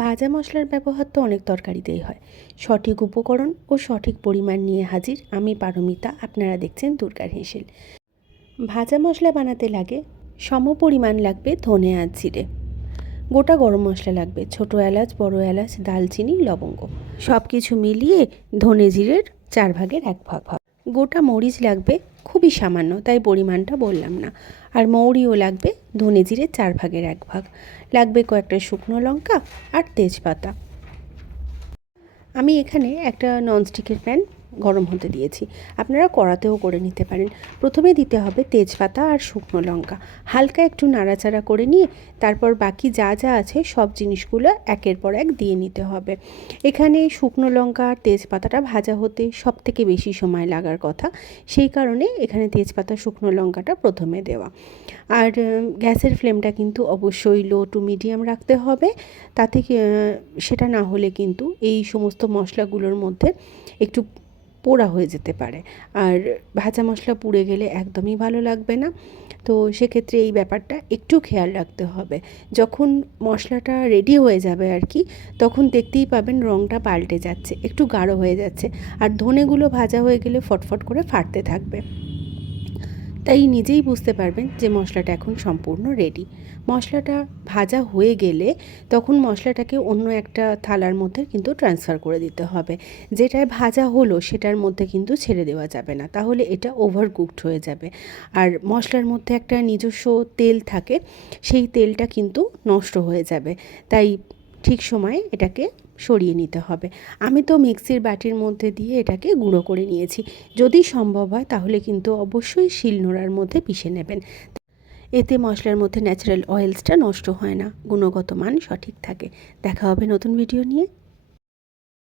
ভাজা মশলার ব্যবহার তো অনেক তরকারিতেই হয়। সঠিক উপকরণ ও সঠিক পরিমাণ নিয়ে হাজির আমি পারমিতা। আপনারা দেখছেন দুর্গার হেসেল। ভাজা মশলা বানাতে লাগে সমপরিমাণ লাগবে ধনে আর জিরে, গোটা গরম মশলা লাগবে, ছোটো এলাচ, বড় এলাচ, দালচিনি, লবঙ্গ, সব কিছু মিলিয়ে ধনে জিরের 1/4 ভাগ। গোটা মরিচ লাগবে খুবই সামান্য, তাই পরিমাণটা বললাম না। আর মৌরিও লাগবে ধনে জিরে 1/4 ভাগ। লাগবে কয়েকটা শুকনো লঙ্কা আর তেজপাতা। আমি এখানে একটা ননস্টিকের প্যান গরম হতে দিয়েছি, আপনারা কড়াতেও করে নিতে পারেন। প্রথমে দিতে হবে তেজপাতা আর শুকনো লঙ্কা, হালকা একটু নাড়াচাড়া করে নিয়ে তারপর বাকি যা যা আছে সব জিনিসগুলো একের পর এক দিয়ে নিতে হবে। এখানে শুকনো লঙ্কা আর তেজপাতাটা ভাজা হতে সব থেকে বেশি সময় লাগার কথা, সেই কারণে এখানে তেজপাতা শুকনো লঙ্কাটা প্রথমে দেওয়া। আর গ্যাসের ফ্লেমটা কিন্তু অবশ্যই লো টু মিডিয়াম রাখতে হবে, তাতে সেটা না হলে কিন্তু এই সমস্ত মশলাগুলোর মধ্যে একটু পোড়া হয়ে যেতে পারে, আর ভাজা মশলা পুড়ে গেলে একদমই ভালো লাগবে না। তো সেক্ষেত্রে এই ব্যাপারটা একটু খেয়াল রাখতে হবে। যখন মশলাটা রেডি হয়ে যাবে আর কি, তখন দেখতেই পাবেন রঙটা পাল্টে যাচ্ছে, একটু গাঢ় হয়ে যাচ্ছে, আর ধনেগুলো ভাজা হয়ে গেলে ফটফট করে ফাটতে থাকবে। তাই নিজেই বুঝতে পারবেন যে মশলাটা এখন সম্পূর্ণ রেডি। মশলাটা ভাজা হয়ে গেলে তখন মশলাটাকে অন্য একটা থালার মধ্যে কিন্তু ট্রান্সফার করে দিতে হবে। যেটায় ভাজা হলো সেটার মধ্যে কিন্তু ছেড়ে দেওয়া যাবে না, তাহলে এটা ওভার কুকড হয়ে যাবে। আর মশলার মধ্যে একটা নিজস্ব তেল থাকে, সেই তেলটা কিন্তু নষ্ট হয়ে যাবে। তাই ঠিক সময়ে এটাকে সরিয়ে নিতে হবে। আমি তো মিক্সির বাটির মধ্যে দিয়ে এটাকে গুঁড়ো করে নিয়েছি। যদি সম্ভব হয় তাহলে কিন্তু অবশ্যই শিলনোড়ার মধ্যে পিষে নেবেন, এতে মশলার মধ্যে ন্যাচারাল অয়েলসটা নষ্ট হয় না, গুণগত মান সঠিক থাকে। দেখা হবে নতুন ভিডিও নিয়ে।